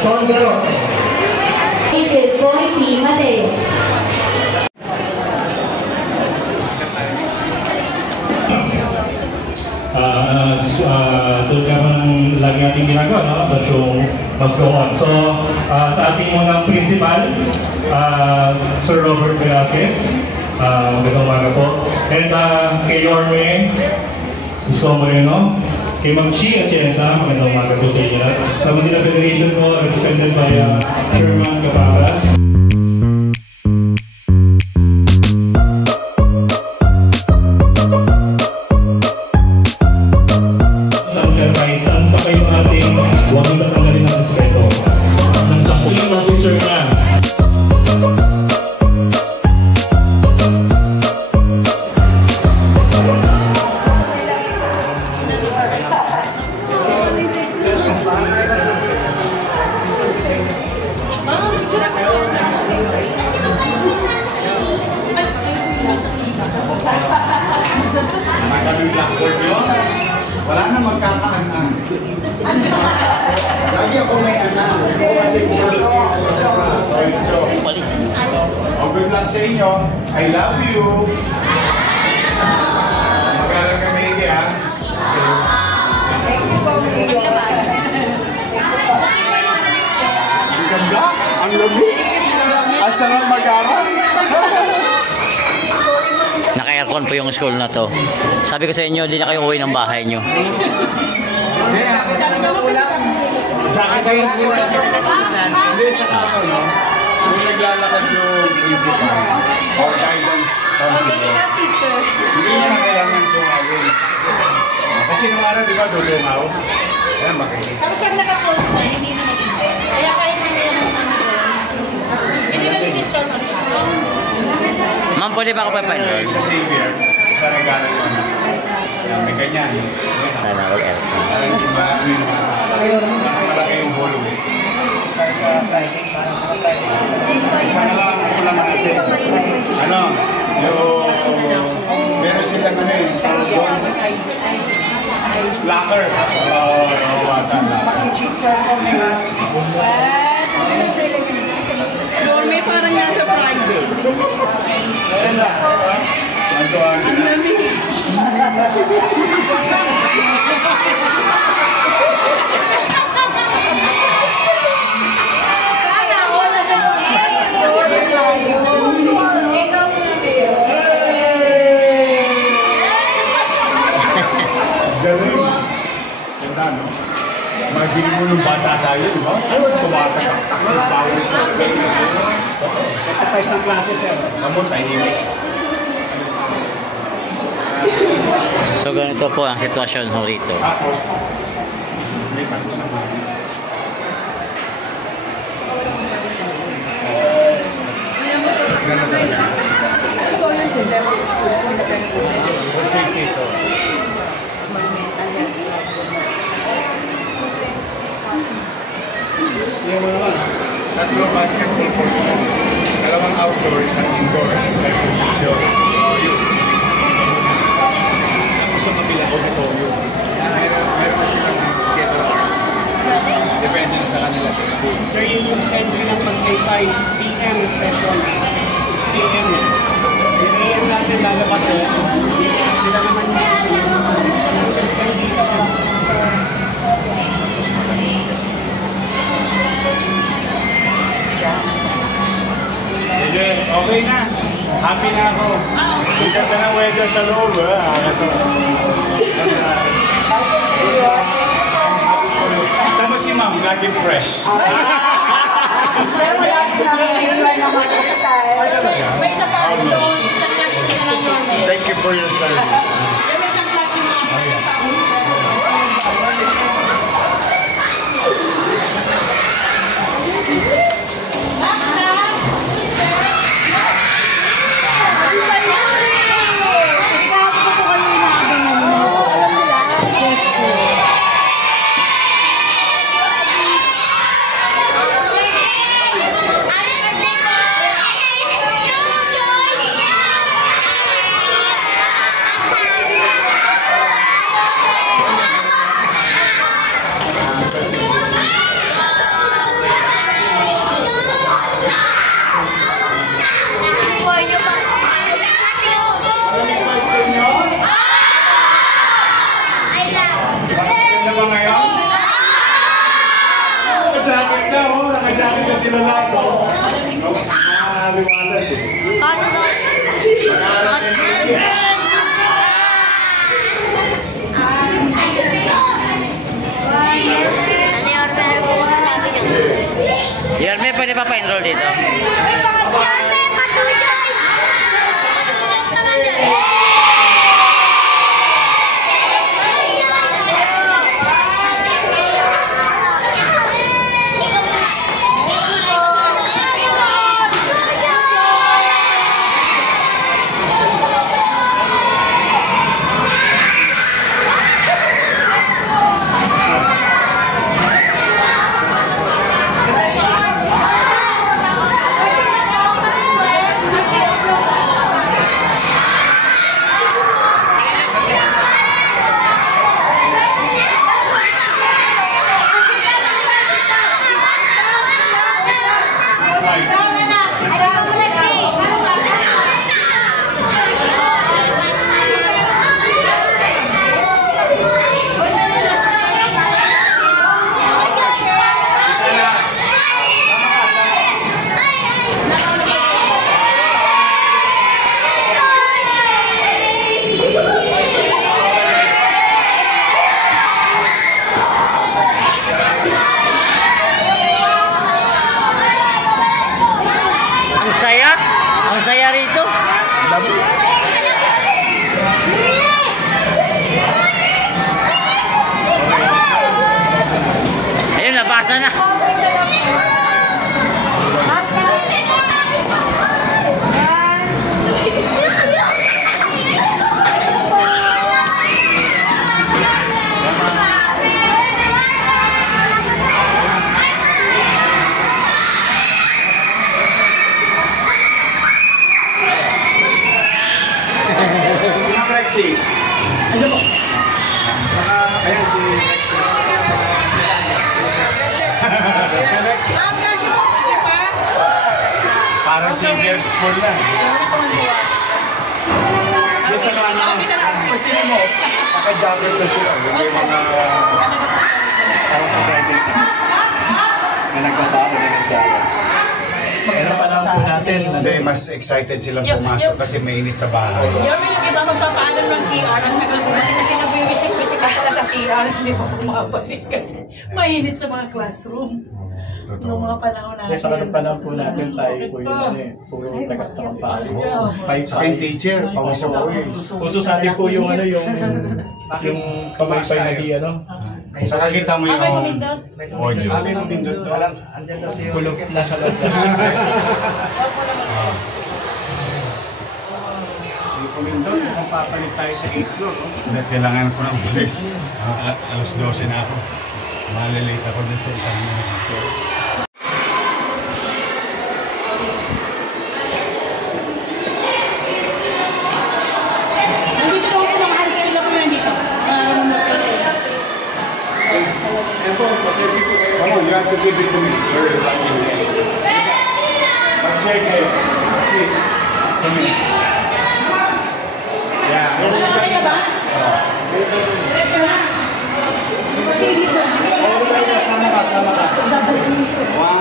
Son Garo. April Boy P. Mateo. Tulad naman ng lagi natin ginagawa, no? The show must go on. So, sa ating mga principal, Sir Robert Velasquez, magandang umaga po. And kay Yorme, Isko Moreno, kay Ma'am Chi Atienza, magandang umaga po sa inyo. Sa Manila Federation po, represented by Sherman Capangas. Wala na magkakaanan. Lagi ako may anak. Kasi oh, good luck sa inyo. I love you. Mag-aral ka maigi, ha? Thank you po, ang ganda. Ang lamig. Ang sarap mag-aral. Naka-aircon po yung school na to. Sabi ko sa inyo, hindi na kayo uwi ng bahay nyo. Hindi sa kamo, no? Kung naglalakad yung principal or guidance counselor, hindi niya na kailangan tumawin. Kasi nung araw, di ba, dudungaw? Ayan, makikita. Tapos pag naka-post na, hindi mo nag-intend. Kaya kahit na yan ang hindi na nag-disturb mo. Ma'am, pwede ba ako pa-enroll? Sa Xavier, sa nag-aaral ko na. May ganyan. Sana ako aircon. Parang hindi mas malaki yung hallway. Isa na lang ako lang natin. Ano? Meron silang ano eh. Locker. May parang nasa private. Ang lamig. Galing. Ganda, no? Imagine mo nung bata tayo, di ba? Tuwata ka. Powers na. Ito pa isang klase, sir. Kamon, tahimik. So ganito po ang sitwasyon ho rito. Tapos, may tapos ang mga. Ganda talaga. Ito ang problema sa school. Safety ito. Yung mga tatlong basketball court, dalawang outdoor, isang indoor, competition. Tapos sa kabilang auditorium. Meron na silang ghetto arts. Depende na sa kanila sa school. Sir, yung sentry ng pagsaysay, PM session. PM. Yung AM natin lalabas eh. Sila naman Sige, okay na. Happy na ako. Ang ganda ng weather sa loob, ha? Sama si ma'am, laging fresh. Pero wala ka naman kasi tayo. May isa pa rin doon sa class na normal. Thank you for your service. May isang class yung Pagka sila lahat, liwalas eh. Yarme, pwede pa pa-enroll dito? Ang saya rito. Ayun, nabasa na. Rexy. Ano mo? Ayan si Rexy. Parang senior school na. Basta ka na. Kasi mo, naka-jacket na sila. May mga parang sa diving na nagbabago na nagbabago. Kaya pa lang po natin. Hindi, mas excited silang pumasok kasi mainit sa bahay. Yung iba magpapaalam ng CR, ang tagal bumalik kasi nabiwisik-wisik ka pala sa CR, hindi pa bumabalik kasi mainit sa mga classroom. Noong mga panahon natin. Sa kanong panahon po natin tayo po yung puro taga-takang paalis. Sa akin teacher, pawis ako eh. Uso sa atin po yung yung pamaypay na di Sa kakita mo yung audio. Amin mo din doon. Andyan daw siya. Kulog nasa loob. Pumindon, mapapalit tayo sa 8 floor. Kailangan ko ng pulis. Alas 12 na ako. Malilate ako din sa isang Come on, you have to give it to me. Mag-share kayo. See? Come here. Yeah. Sama ka.